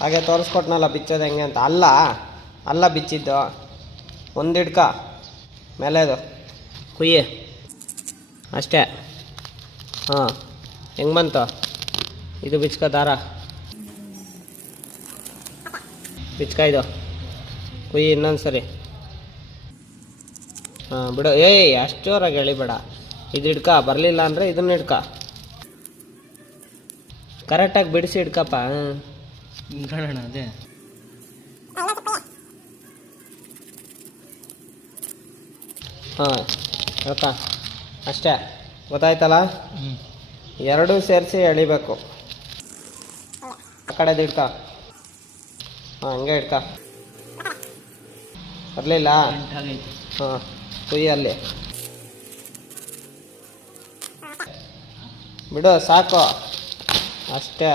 ಹಾಗೆ ತೋರಿಸ್ಕೊಟ್ನಲ್ಲ ಬಿಚ್ಚೋದು ಹೆಂಗೆ ಅಂತ. ಅಲ್ಲ ಬಿಚ್ಚಿದ್ದು ಒಂದು ಹಿಡ್ಕ ಮೇಲೆದು ಕುಯ್ಯಿ ಅಷ್ಟೇ. ಹಾಂ ಹೆಂಗೆ ಬಂತು ಇದು ಬಿಚ್ಕೋ ದಾರ ಬಿಚ್ಕ ಇದು ಕುಯ್ಯಿ ಇನ್ನೊಂದು ಸರಿ. ಹಾಂ ಬಿಡು. ಅಷ್ಟು ಜೋರಾಗಿ ಎಳಿಬೇಡ. ಇದು ಹಿಡ್ಕ, ಬರಲಿಲ್ಲ ಅಂದರೆ ಇದನ್ನ ಹಿಡ್ಕ, ಕರೆಕ್ಟಾಗಿ ಬಿಡಿಸಿ ಹಿಡ್ಕಪ್ಪ. ಕಾಣೋಣ ಅದೇ ಹಾಂ ಹೇಳ್ಕ ಅಷ್ಟೇ. ಗೊತ್ತಾಯ್ತಲ್ಲ? ಎರಡೂ ಸೇರಿಸಿ ಎಳಿಬೇಕು. ಆ ಕಡೆದು ಹಿಡ್ಕ. ಹಾಂ ಹಂಗೆ ಹಿಡ್ಕ. ಬರಲಿಲ್ಲ? ಹಾಂ ಕುಯ್ಯಲ್ಲಿ ಬಿಡು ಸಾಕು ಅಷ್ಟೇ.